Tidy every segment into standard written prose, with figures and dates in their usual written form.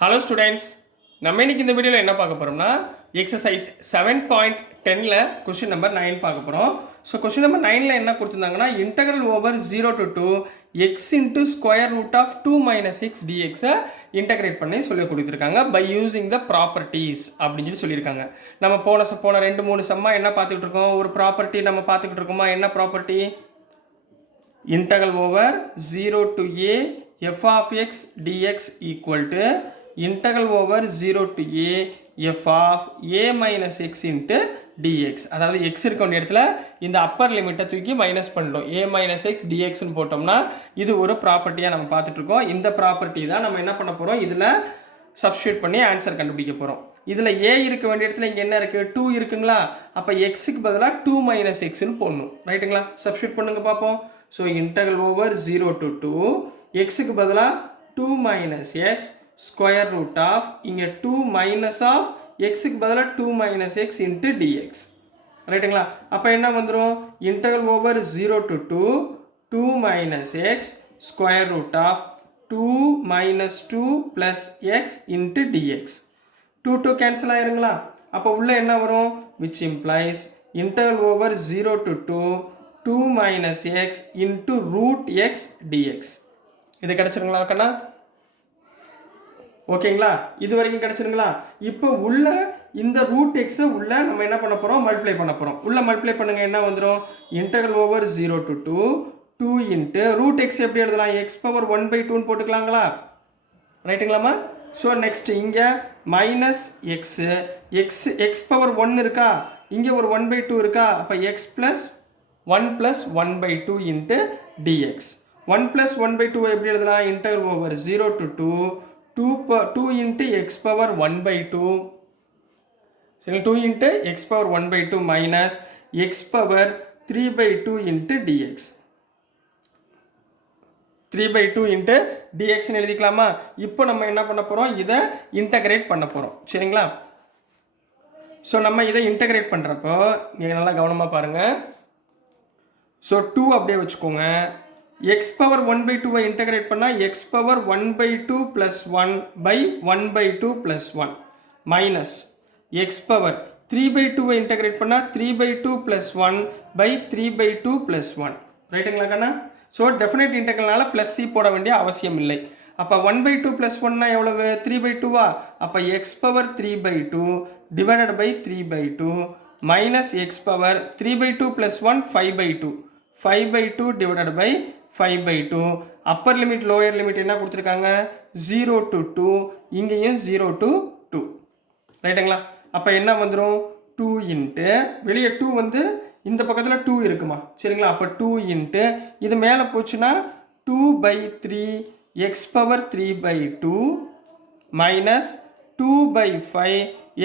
Hello students, நம்ம இன்னைக்கு இந்த வீடியோவில் என்ன பார்க்க போகிறோம்னா எக்ஸசைஸ் 7.10ல் கொஷின் நம்பர் 9 பார்க்க போகிறோம். ஸோ கொஷின் நம்பர் 9ல் என்ன கொடுத்துருந்தாங்கன்னா integral over 0 to 2 x into square root of 2 minus x டிஎக்ஸை இன்டெகிரேட் பண்ணி சொல்லி கொடுத்துருக்காங்க பை யூஸிங் த ப்ராப்பர்ட்டிஸ் அப்படின்னு சொல்லி சொல்லியிருக்காங்க. நம்ம போன 2-3 சம்மா என்ன பார்த்துக்கிட்டு இருக்கோம், ஒரு ப்ராப்பர்ட்டி நம்ம பார்த்துக்கிட்டு இருக்கோமா. என்ன property? integral over 0 to a f of x dx equal to integral over 0 to a f of a minus x into dx. அதாவது x இருக்க வேண்டிய இடத்துல இந்த அப்பர் லிமிட்டை தூக்கி மைனஸ் பண்ணிடும். a minus x dxன்னு போட்டோம்னா இது ஒரு ப்ராப்பர்ட்டியாக நம்ம பார்த்துட்டு இருக்கோம். இந்த ப்ராப்பர்ட்டி தான் நம்ம என்ன பண்ண போகிறோம், இதில் சப்ஸ்டியூட் பண்ணி ஆன்சர் கண்டுபிடிக்க போகிறோம். இதில் a இருக்க வேண்டிய இடத்துல இங்கே என்ன இருக்குது, 2 இருக்குங்களா. அப்போ எக்ஸுக்கு பதிலாக 2 மைனஸ் எக்ஸ்ன்னு போடணும். ரைட்டுங்களா? சப்ஸ்டியூட் பண்ணுங்க பார்ப்போம். ஸோ இன்டெக்ரல் ஓவர் 0 to 2 எக்ஸுக்கு பதிலாக 2 minus x square root of இங்கே 2 மைனஸ் ஆஃப் எக்ஸுக்கு பதிலாக 2 மைனஸ் எக்ஸ் இன்ட்டு டிஎக்ஸ். ரைட்டுங்களா? அப்போ என்ன வந்துடும், integral over 0 to 2 minus x square root of 2 minus 2 plus x into dx. 2 cancel ஆயிருங்களா. அப்போ உள்ள என்ன வரும், which implies integral over 0 to 2 minus x into root x dx. இது கிடைச்சிருங்களா கண்ணா? ஓகேங்களா? இது வரைக்கும் கிடைச்சிருங்களா? இப்போ உள்ள இந்த ரூட் எக்ஸை உள்ள நம்ம என்ன பண்ண போகிறோம், மல்டிப்ளை பண்ண போகிறோம். உள்ள மல்டிப்ளை பண்ணுங்க, என்ன வந்துடும், integral over 0 to 2 into root x எப்படி எழுதலாம், எக்ஸ் பவர் 1/2ன்னு போட்டுக்கலாங்களா. ரைட்டுங்களாமா? ஸோ நெக்ஸ்ட் இங்கே மைனஸ் எக்ஸு எக்ஸ் பவர் 1 இருக்கா, இங்கே ஒரு 1/2 இருக்கா. அப்போ x plus 1 plus 1/2 into dx. 1 plus 1/2 எப்படி எழுதலாம், integral over 0 to 2 into x power 1/2 சரி 2 into x power 1/2 minus x power 3/2 into dx. 3/2 into dx எழுதிக்கலாமா. இப்போ நம்ம என்ன பண்ண போகிறோம், இதை இன்டகிரேட் பண்ண போகிறோம். சரிங்களா? ஸோ நம்ம இதை இன்டகிரேட் பண்ணுறப்போ நீங்கள் நல்லா கவனமாக பாருங்கள். ஸோ 2 அப்படியே வச்சுக்கோங்க. எக்ஸ் பவர் 1/2 இன்டகிரேட் பண்ணால் X power 1/2 plus 1/1/2 plus 1 minus x power 3/2 integrate பண்ணால் 3/2 ப்ளஸ் 1/3/2 ப்ளஸ் 1. ரைட்டுங்களா கண்ணா? ஸோ டெஃபினட் இன்டெக்ரல்னால ப்ளஸ் சி போட வேண்டிய அவசியம் இல்லை. அப்போ 1/2 ப்ளஸ் 1னா எவ்வளவு, 3/2வா. அப்போ x power 3/2 divided by 3/2 minus x power 3/2 plus 1 5/2 5/2 divided by 5/2. Upper limit lower limit என்ன கொடுத்துருக்காங்க, 0 to 2, இங்கேயும் 0 to 2. ரைட்டுங்களா? அப்போ என்ன வந்துடும், 2 இன்ட்டு வெளியே 2 வந்து இந்த பக்கத்தில் 2 இருக்குமா. சரிங்களா? அப்போ 2 இன்ட்டு இது மேலே போச்சுன்னா 2/3 X power 3/2 minus 2/5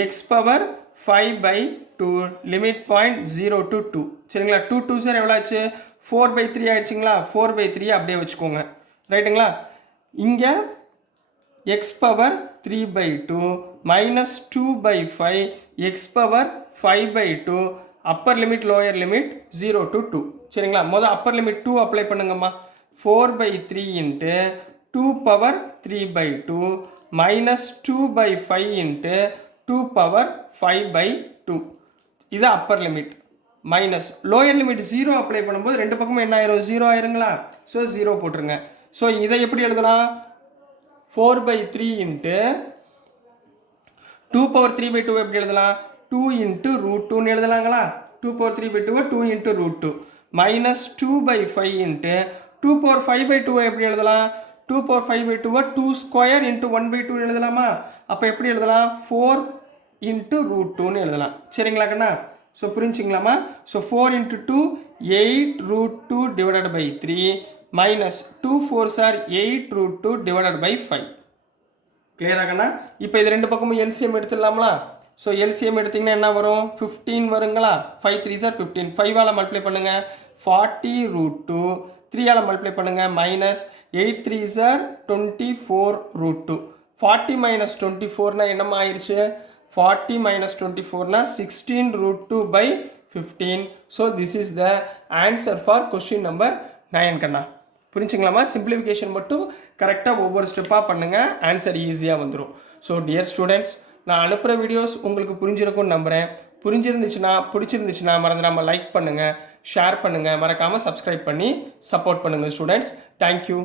x power 5/2 limit point 0 to 2. சரிங்களா? 2 சார் எவ்வளோ ஆச்சு, 4/3 ஆயிடுச்சுங்களா. 4/3 அப்படியே வச்சுக்கோங்க. ரைட்டுங்களா? இங்கே x power 3/2 minus 2/5 x power 5/2 upper limit lower limit 0 to 2. சரிங்களா? முதல் அப்பர் லிமிட் 2 அப்ளை பண்ணுங்கம்மா. 4/3 into 2 power 3/2 minus 2/5 into 2 power 5/2. இது upper limit minus lower limit 0 apply பண்ணும்போது ரெண்டு பக்கமும் என்ன ஆயிரும், 0 ஆயிருங்களா. ஸோ 0 போட்டுருங்க. ஸோ இதை எப்படி எழுதலாம், 4/3 இன்ட்டு 2 பவர் 3/2 எப்படி எழுதலாம், 2 இன்ட்டு ரூட் 2ன்னு எழுதலாங்களா. 2 power 3/2 2 into root 2 minus 2/5 into 2 power 5/2 எப்படி எழுதலாம், 2 பவர் 5/2 2 ஸ்கொயர் இன்ட்டு 1/2 எழுதலாமா. அப்போ எப்படி எழுதலாம், 4 இன்ட்டு ரூட் 2ன்னு எழுதலாம். சரிங்களா கண்ணா? ஸோ புரிஞ்சுங்களாமா. So 4 into 2 8 root 2 divided by 3 minus 2 4s are 8 root 2 divided by 5. கிளியரா கண்ணா? இப்போ இது ரெண்டு பக்கமும் எல்சிஎம் எடுத்துடலாங்களா. ஸோ எல்சிஎம் எடுத்திங்கன்னா என்ன வரும், 15 வருங்களா. 5 3s are 15. 5ஆல் மல்டிப்ளை பண்ணுங்கள், 40 ரூட் 2. 3ஆல் மல்டிப்ளை பண்ணுங்கள், மைனஸ் 8 3s are 24 ரூட் 2. 40 மைனஸ் 24னா என்னமா ஆயிடுச்சு, 40 minus 24 na 16 root 2 by 15. So this is the answer for question number 9 kanna. புரிஞ்சுங்களாமா. Simplification மட்டும் கரெக்டாக ஒவ்வொரு ஸ்டெப்பாக பண்ணுங்கள், ஆன்சர் ஈஸியாக வந்துடும். ஸோ டியர் ஸ்டூடெண்ட்ஸ், நான் அனுப்புகிற வீடியோஸ் உங்களுக்கு புரிஞ்சிருக்கும்னு நம்புகிறேன். பிடிச்சிருந்துச்சுன்னா மறந்துடாமல் லைக் பண்ணுங்கள், ஷேர் பண்ணுங்கள், மறக்காமல் சப்ஸ்கிரைப் பண்ணி சப்போர்ட் பண்ணுங்கள் ஸ்டூடெண்ட்ஸ். தேங்க்யூ.